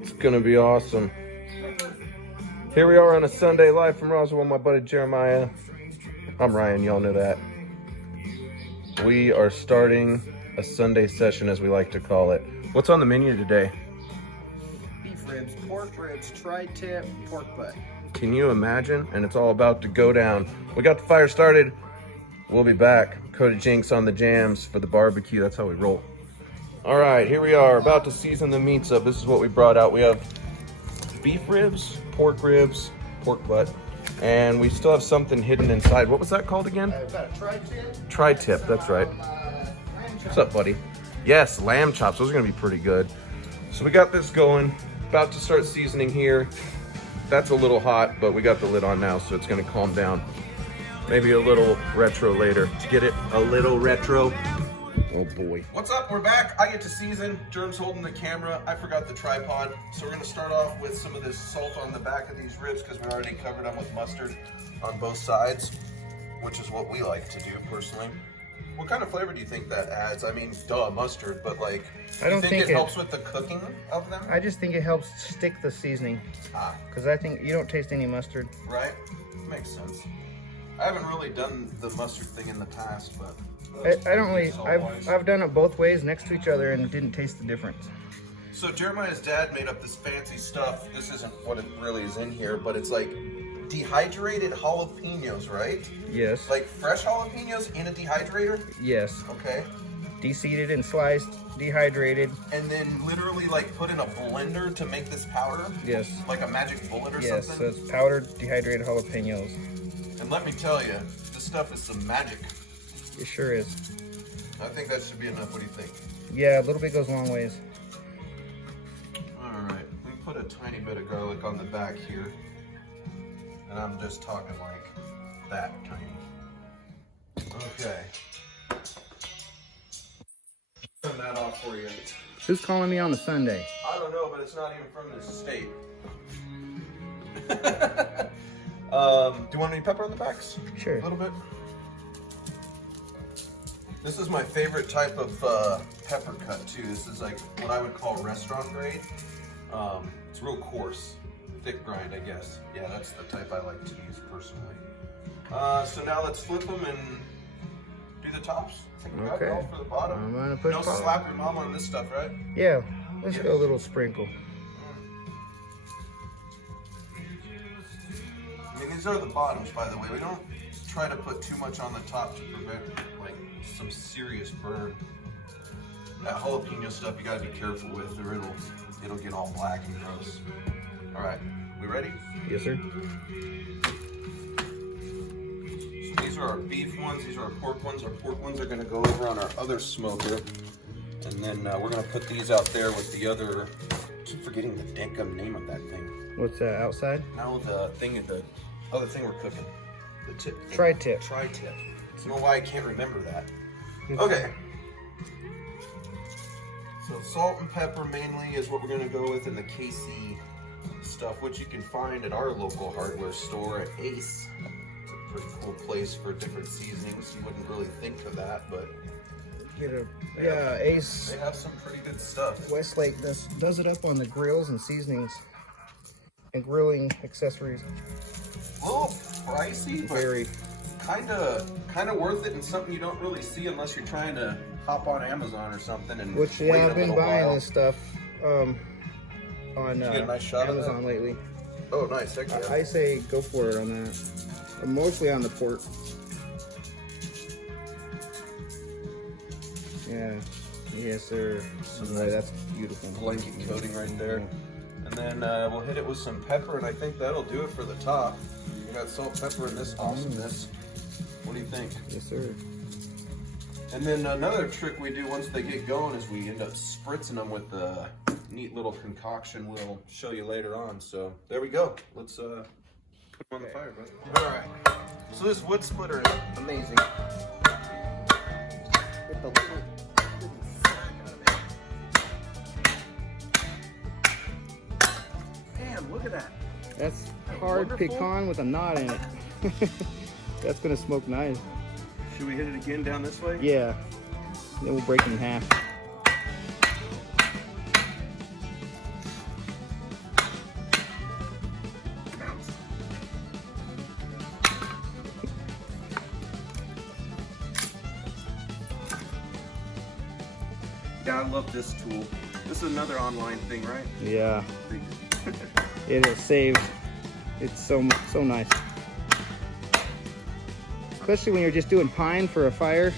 It's gonna be awesome. Here we are on a Sunday live from Roswell, my buddy Jeremiah. I'm Ryan, y'all know that. We are starting a Sunday session, as we like to call it. What's on the menu today? Beef ribs, pork ribs, tri-tip, pork butt. Can you imagine? And it's all about to go down. We got the fire started. We'll be back. Cody Jinks on the jams for the barbecue. That's how we roll. All right, here we are, about to season the meats up. This is what we brought out. We have beef ribs, pork butt, and we still have something hidden inside. What was that called again? I've got a tri-tip. Tri-tip, that's right. What's up, buddy? Yes, lamb chops. Those are gonna be pretty good. So we got this going. About to start seasoning here. That's a little hot, but we got the lid on now, so it's gonna calm down. Maybe a little retro later. Did you get it? A little retro. Oh boy. What's up? We're back. I get to season. Germ's holding the camera. I forgot the tripod. So we're gonna start off with some of this salt on the back of these ribs because we already covered them with mustard on both sides, which is what we like to do personally. What kind of flavor do you think that adds? I mean, duh, mustard, but like, I don't think it helps with the cooking of them? I just think it helps stick the seasoning. Because I think you don't taste any mustard. Right? Makes sense. I haven't really done the mustard thing in the past, but I don't really. I've done it both ways next to each other and didn't taste the difference. So Jeremiah's dad made up this fancy stuff. This isn't what it really is in here, but it's like dehydrated jalapenos, right? Yes. Like fresh jalapenos in a dehydrator? Yes. Okay. Deseeded and sliced, dehydrated. And then literally like put in a blender to make this powder? Yes. Like a magic bullet or yes, something? so it's powdered dehydrated jalapenos. And let me tell you, this stuff is some magic. It sure is. I think that should be enough. What do you think? Yeah, a little bit goes a long ways. All right, we put a tiny bit of garlic on the back here. And I'm just talking like that tiny. Okay. Turn that off for you. Who's calling me on a Sunday? I don't know, but it's not even from this state. Do you want any pepper on the backs? Sure. A little bit. This is my favorite type of pepper cut too. This is like what I would call restaurant grade. It's real coarse. Thick grind, I guess. Yeah, that's the type I like to use personally. So now let's flip them and do the tops. I think we got it all for the bottom. I'm gonna put no slap your mom on this stuff, right? Yeah, let's go a little sprinkle. I mean, these are the bottoms, by the way. We don't try to put too much on the top to prevent like some serious burn. That jalapeno stuff you gotta be careful with, or it'll get all black and gross. All right, we ready? Yes, sir. So these are our beef ones, these are our pork ones. Our pork ones are gonna go over on our other smoker. And then we're gonna put these out there with the other, I keep forgetting the damn name of that thing. What's outside? Now the other thing we're cooking. The tip. Tri-tip. Tri-tip. I don't know why I can't remember that. Okay. So salt and pepper mainly is what we're gonna go with in the KC stuff, which you can find at our local hardware store at Ace. It's a pretty cool place for different seasonings. You wouldn't really think of that, but Ace. They have some pretty good stuff. Westlake does it up on the grills and seasonings and grilling accessories. A little pricey, but Very. kind of worth it, and something you don't really see unless you're trying to hop on Amazon or something and Which wait I've been buying this stuff on get a nice shot of Amazon that? lately. Oh, nice. Heck yeah. I say go for it on that. I'm mostly on the pork. Yeah. Yes, sir. Boy, that's beautiful. Blanket coating right there. And then we'll hit it with some pepper, and I think that'll do it for the top. We got salt, pepper, and this awesomeness. What do you think? Yes, sir. And then another trick we do once they get going is we end up spritzing them with a neat little concoction we'll show you later on. So there we go. Let's put them on the fire, brother. All right. So this wood splitter is amazing. With the little sack on it. Damn, look at that. That's hard wonderful? pecan with a knot in it. That's gonna smoke nice. Should we hit it again down this way? Yeah. Then we'll break it in half. Yeah, I love this tool. This is another online thing, right? Yeah. It is saved. It's so nice. Especially when you're just doing pine for a fire.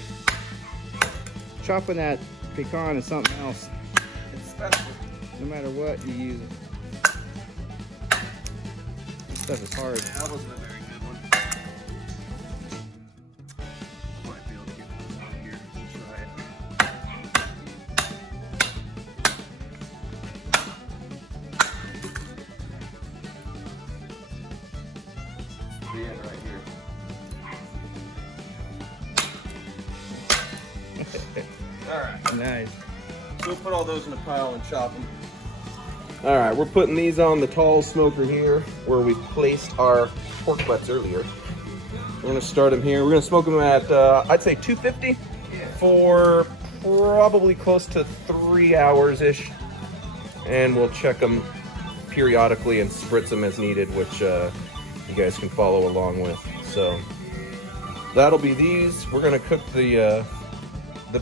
Chopping that pecan is something else. It's special. No matter what you use. This stuff is hard. That wasn't a very good one. Might be able to get this out here and try it. The end right here. Alright. Nice. So we'll put all those in a pile and chop them. Alright, we're putting these on the tall smoker here where we placed our pork butts earlier. We're going to start them here. We're going to smoke them at, I'd say 250 for probably close to 3 hours-ish. And we'll check them periodically and spritz them as needed, which you guys can follow along with. So that'll be these. We're going to cook the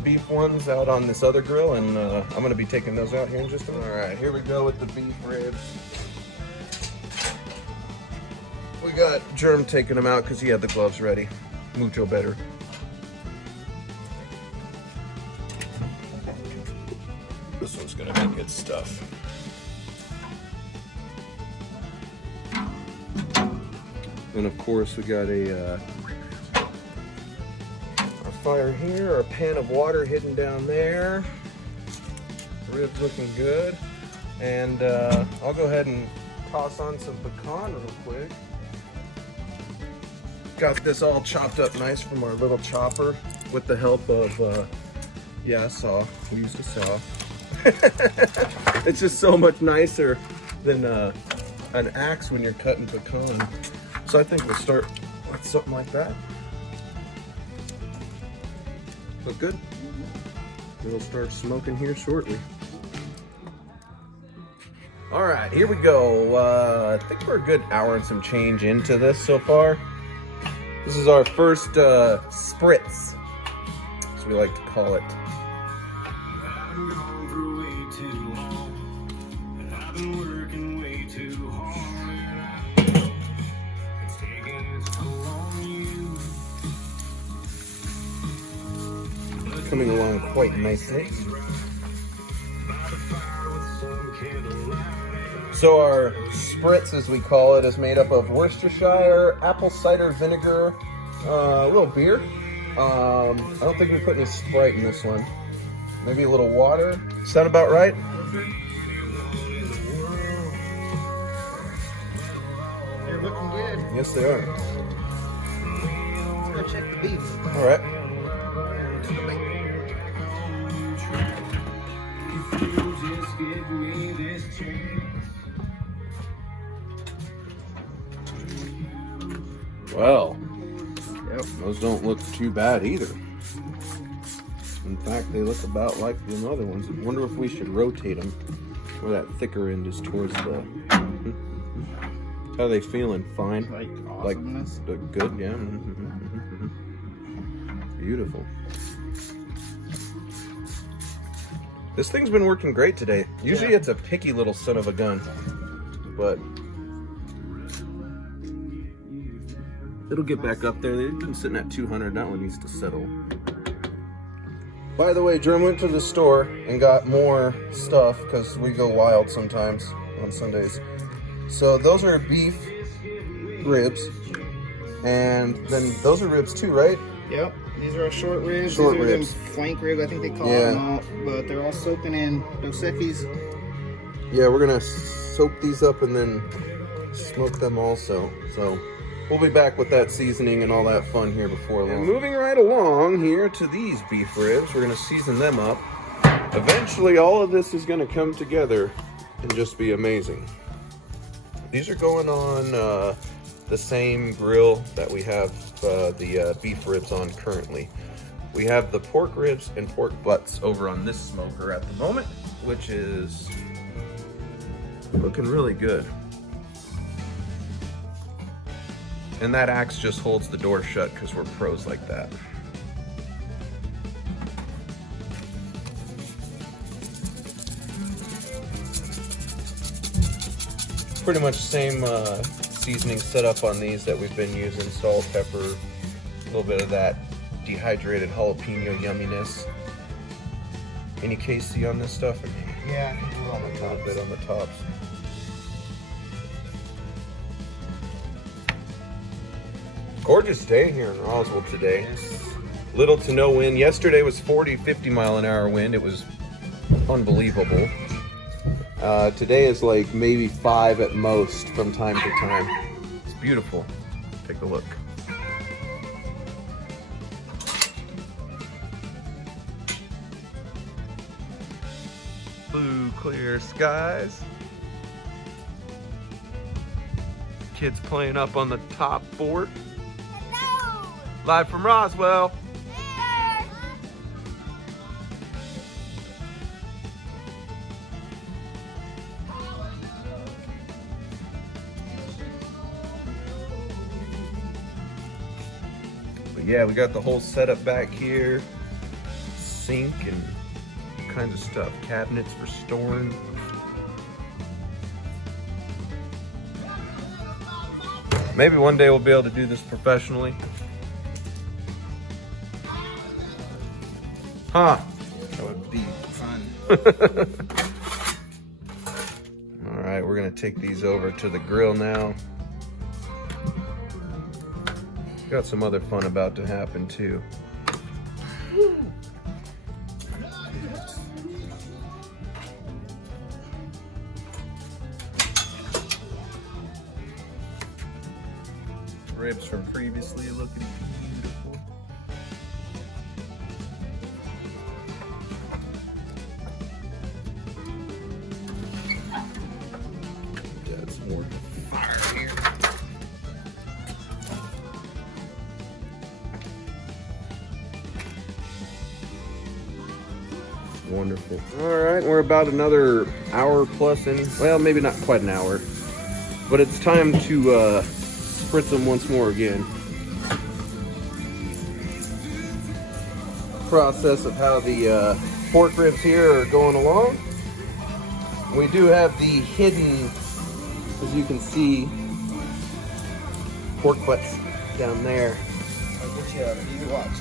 beef ones out on this other grill, and I'm going to be taking those out here in just a minute. All right, here we go with the beef ribs. We got Germ taking them out because he had the gloves ready. Mucho better. This one's going to be good stuff. And of course, we got a fire here, a pan of water hidden down there. Ribs looking good. And I'll go ahead and toss on some pecan real quick. Got this all chopped up nice from our little chopper with the help of, a saw. We used a saw. It's just so much nicer than an axe when you're cutting pecan. So I think we'll start with something like that. Look good? We'll start smoking here shortly. All right, here we go. I think we're a good hour and some change into this so far. This is our first spritz, as we like to call it. Coming along quite nicely. So our spritz, as we call it, is made up of Worcestershire, apple cider vinegar, a little beer. I don't think we put any Sprite in this one. Maybe a little water. Sound about right? They're looking good. Yes, they are. Let's go check the beef. All right. Well, Yep. those don't look too bad either. In fact, they look about like the other ones. I wonder if we should rotate them where that thicker end is towards the... How are they feeling? Fine? Like awesomeness. Like good, yeah. Beautiful. This thing's been working great today. Usually it's a picky little son of a gun, but it'll get back up there. They've been sitting at 200. That one needs to settle. By the way, Germ went to the store and got more stuff because we go wild sometimes on Sundays. So those are beef ribs, and then those are ribs too, right? Yep. These are our short ribs. Short These are ribs. them flank ribs, I think they call them all. But they're all soaking in Dos Equis. Yeah, we're gonna soak these up and then smoke them also. So we'll be back with that seasoning and all that fun here before long. And moving right along here to these beef ribs, we're gonna season them up. Eventually, all of this is gonna come together and just be amazing. These are going on the same grill that we have the beef ribs on currently. We have the pork ribs and pork butts over on this smoker at the moment, which is looking really good. And that axe just holds the door shut because we're pros like that. pretty much the same seasoning setup on these that we've been using. Salt, pepper, a little bit of that dehydrated jalapeno yumminess. Any KC on this stuff? Yeah, I can do it on the A top. little bit on the tops. Gorgeous day here in Roswell today. Little to no wind. Yesterday was 40, 50 mile an hour wind. It was unbelievable. Today is like maybe 5 at most from time to time. It's beautiful. Take a look. Blue, clear skies. Kids playing up on the top fort. Hello. Live from Roswell. There. But yeah, we got the whole setup back here. Sink and all kinds of stuff. Cabinets for storing. Maybe one day we'll be able to do this professionally. Huh? That would be fun. All right, we're gonna take these over to the grill now. Got some other fun about to happen too. Ribs from previously looking beautiful. Got some more fire here. Wonderful. All right, we're about another hour plus in. Well, maybe not quite an hour, but it's time to spritz them once more again. Process of how the pork ribs here are going along. We do have the hidden, as you can see, pork butts down there. I'll get you a you watch.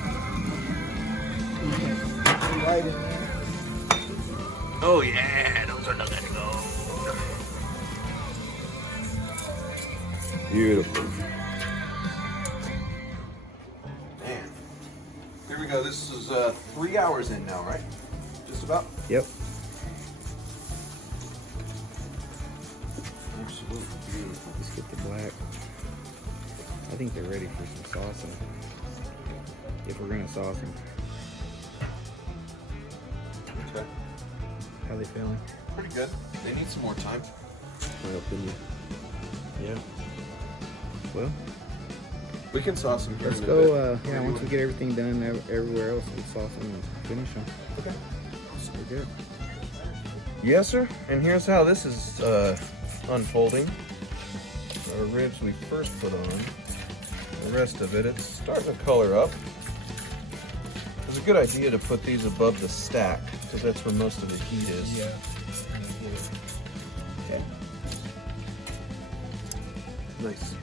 Right in there. Oh yeah, those are looking to go. Beautiful. Man. Here we go. This is 3 hours in now, right? Just about? Yep. Absolutely beautiful. Let's get the black. I think they're ready for some saucing. If we're gonna sauce them. Okay. How they feeling? Pretty good. They need some more time. My opinion. Yeah. Well, We can sauce them here let's in a go. bit. Yeah, once we get everything done everywhere else, we'll sauce them and finish them. Okay. We're good. Yes, sir. And here's how this is unfolding. Our ribs we first put on. The rest of it, it's starting to color up. It's a good idea to put these above the stack because that's where most of the heat is. Yeah. Okay. Nice.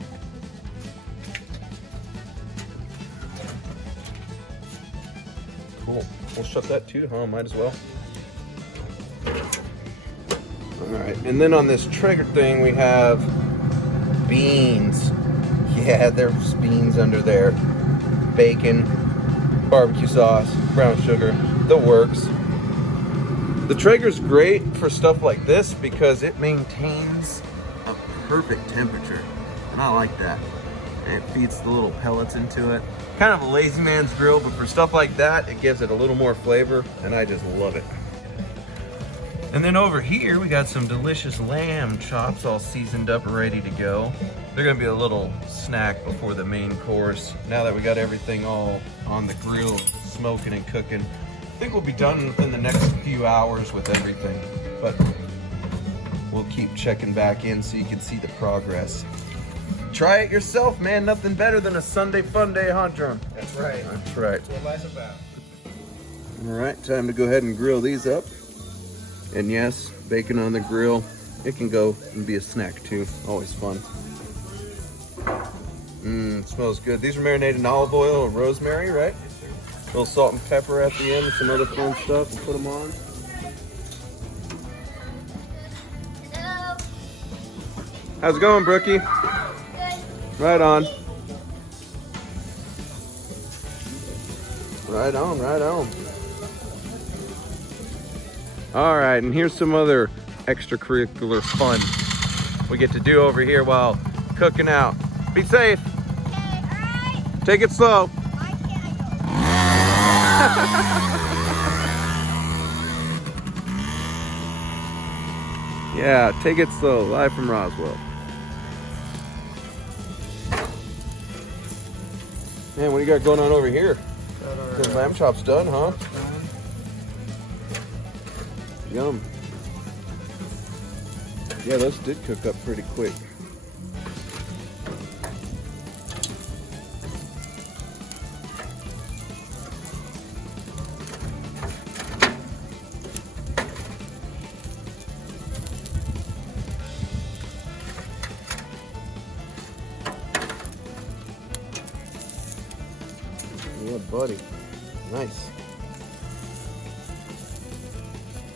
Cool. We'll shut that too, huh? Might as well. Alright, and then on this trigger thing we have beans. Yeah, there's beans under there. Bacon, barbecue sauce, brown sugar, the works. The Traeger's great for stuff like this because it maintains a perfect temperature. And I like that. And it feeds the little pellets into it. Kind of a lazy man's grill, but for stuff like that, it gives it a little more flavor, and I just love it. And then over here, we got some delicious lamb chops all seasoned up and ready to go. They're gonna be a little snack before the main course. Now that we got everything all on the grill, smoking and cooking, I think we'll be done within the next few hours with everything. But we'll keep checking back in so you can see the progress. Try it yourself, man. Nothing better than a Sunday fun day, huh, John? That's right. That's right. That's what life's about. All right, time to go ahead and grill these up. And yes, bacon on the grill. it can go and be a snack too. Always fun. Smells good. These are marinated in olive oil and rosemary, right? A little salt and pepper at the end and some other fun stuff. We'll put them on. Hello. How's it going, Brookie? Good. Right on. Right on, right on. All right, and here's some other extracurricular fun we get to do over here while cooking out. Be safe. Okay, all right. Take it slow. Why can't I Yeah, take it slow. Live from Roswell. Man, what do you got going on over here? The lamb chop's done, huh? Yum. Yeah, those did cook up pretty quick. Yeah, buddy. Nice.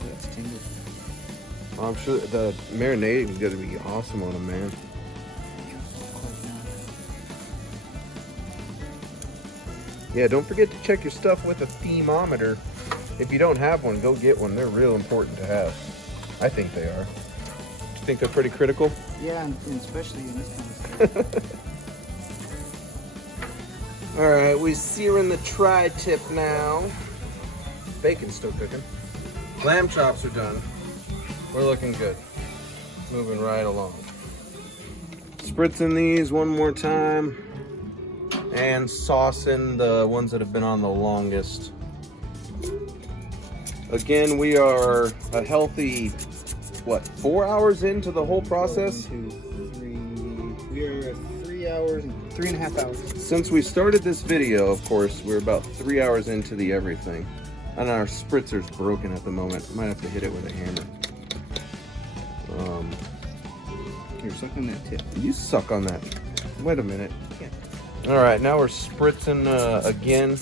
That's tingled. I'm sure the marinade is gonna be awesome on them, man. Yeah, don't forget to check your stuff with a thermometer. If you don't have one, go get one. They're real important to have. I think they are. Do you think they're pretty critical? Yeah, and especially in this kind of stuff. All right, we're searing the tri-tip now. Bacon's still cooking. Lamb chops are done. We're looking good. Moving right along. Spritzing these one more time. And saucing the ones that have been on the longest. Again, we are a healthy, what, 4 hours into the whole process? 1, 2, 3. We are 3 hours and 3.5 hours. Since we started this video, of course, we're about 3 hours into the everything. And our spritzer's broken at the moment. Might have to hit it with a hammer. Here, suck on that tip. You suck on that. Wait a minute. Yeah. All right, now we're spritzing again.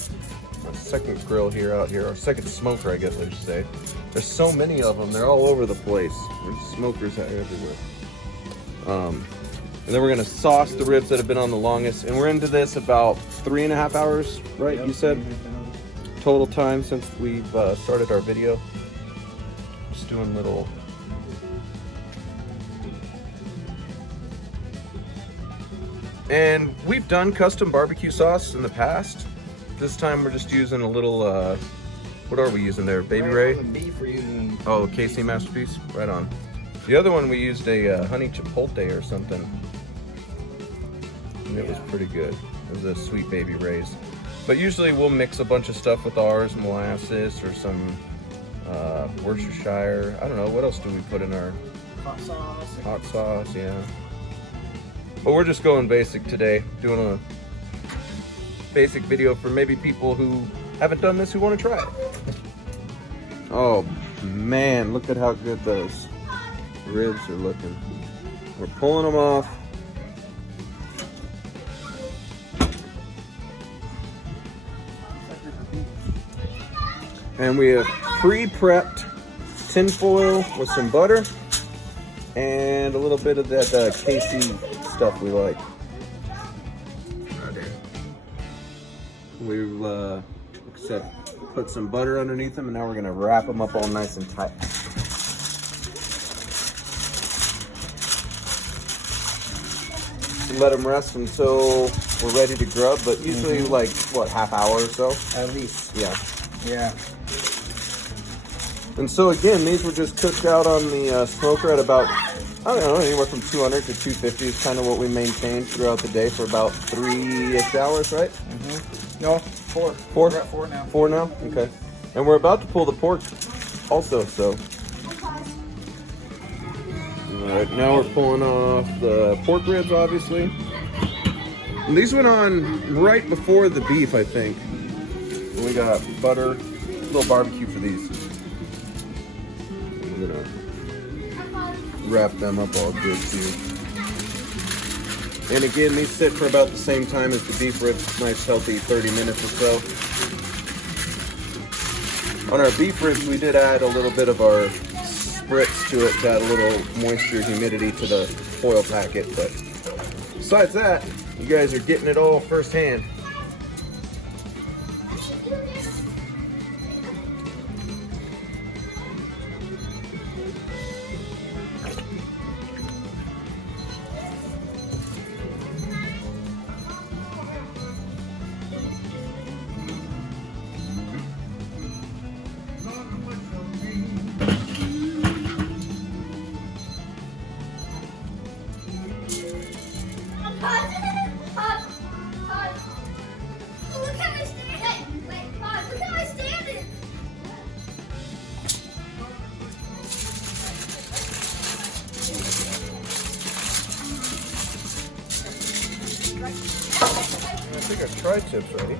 Our second grill here out here, our second smoker, I guess I should say. There's so many of them; they're all over the place. There's smokers out everywhere. And then we're gonna sauce the ribs that have been on the longest, and we're into this about 3.5 hours, right? Yep, You said 3.5 hours. total time since we've started our video. Just doing little. And we've done custom barbecue sauce in the past. This time we're just using a little, what are we using there? Baby Ray? On the beef, we're using Oh, KC Masterpiece? Right on. The other one we used a honey chipotle or something. And it was pretty good. It was a sweet Baby Ray's. But usually we'll mix a bunch of stuff with ours, molasses or some Worcestershire. I don't know, what else do we put in our hot sauce. hot sauce? Yeah. But we're just going basic today, doing a basic video for maybe people who haven't done this who want to try it. Oh man, look at how good those ribs are looking. We're pulling them off. And we have pre-prepped tin foil with some butter and a little bit of that KC stuff we like. Right there. We've put some butter underneath them, and now we're gonna wrap them up all nice and tight. Let them rest until we're ready to grub, but usually like, what, half hour or so? At least. Yeah. Yeah. And so again, these were just cooked out on the smoker at about, I don't know, anywhere from 200 to 250 is kind of what we maintained throughout the day for about 3-ish hours, right? No, 4. 4? We're at 4 now. 4 now? Okay. And we're about to pull the pork also, so. All right, now we're pulling off the pork ribs, obviously. And these went on right before the beef, I think. And we got butter, a little barbecue for these. We're gonna wrap them up all good too. And again, these sit for about the same time as the beef ribs. Nice healthy 30 minutes or so. On our beef ribs, we did add a little bit of our spritz to it to add a little moisture, humidity to the foil packet. But besides that, you guys are getting it all firsthand. Look how I stand. Wait, Pop, look how I stand. I think our tri-tip's ready.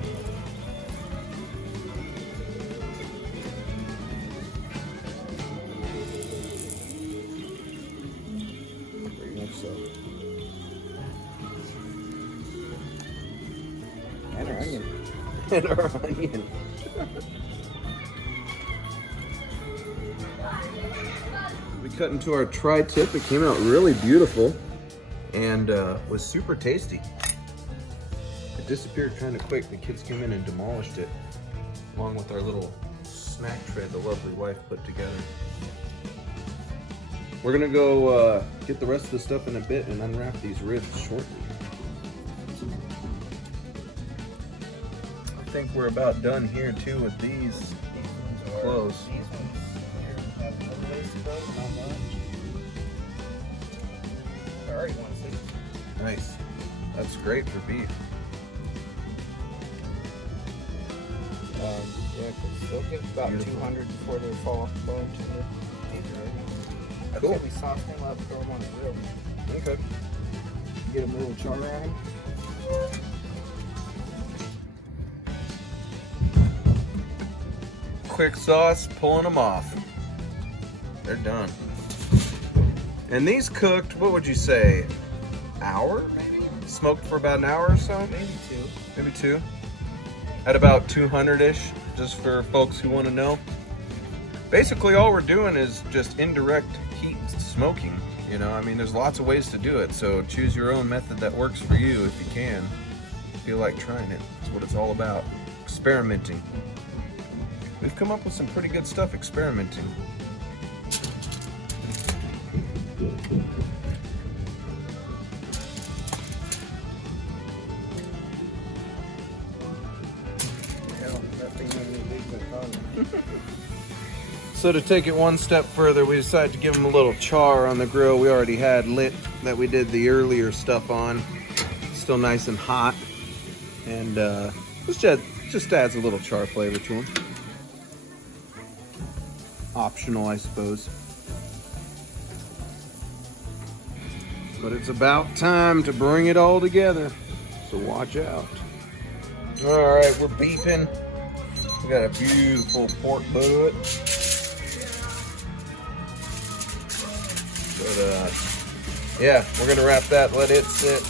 Very much so. And our onion. And our onion. We cut into our tri-tip. It came out really beautiful and was super tasty. It disappeared kind of quick. The kids came in and demolished it, along with our little snack tray the lovely wife put together. We're gonna go get the rest of the stuff in a bit and unwrap these ribs shortly. I think we're about done here too with these. Close. These ones here have a little ways to go, not much. I already want to see. Nice. That's great for beef. Yeah, because they'll get about Beautiful. 200 before they fall off the bone to the teeth already. Cool. We soften them up, throw them on the grill. Okay. Get a little char on them. Quick sauce, pulling them off. They're done. And these cooked, what would you say, hour maybe? Smoked for about an hour or so? Maybe two. Maybe two. At about 200-ish, just for folks who want to know. Basically all we're doing is just indirect heat smoking. You know, I mean, there's lots of ways to do it, so choose your own method that works for you if you can. Feel like trying it. That's what it's all about. Experimenting. We've come up with some pretty good stuff experimenting. So to take it one step further, we decided to give them a little char on the grill we already had lit that we did the earlier stuff on. Still nice and hot. And just adds a little char flavor to them. Optional, I suppose. But it's about time to bring it all together. So watch out. All right, we're beeping. We got a beautiful pork butt. But yeah, we're gonna wrap that, let it sit.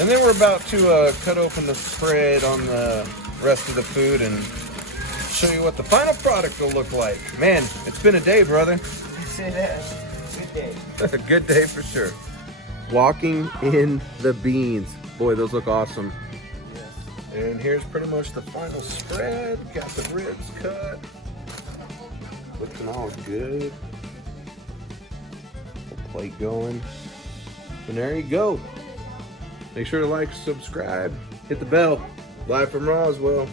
And then we're about to cut open the spread on the rest of the food and show you what the final product will look like. Man, it's been a day, brother. Say that. Good day. A good day for sure. Walking in the beans. Boy, those look awesome. Yes. And here's pretty much the final spread. Got the ribs cut. Looking all good. The plate going. And there you go. Make sure to like, subscribe, hit the bell. Live from Roswell.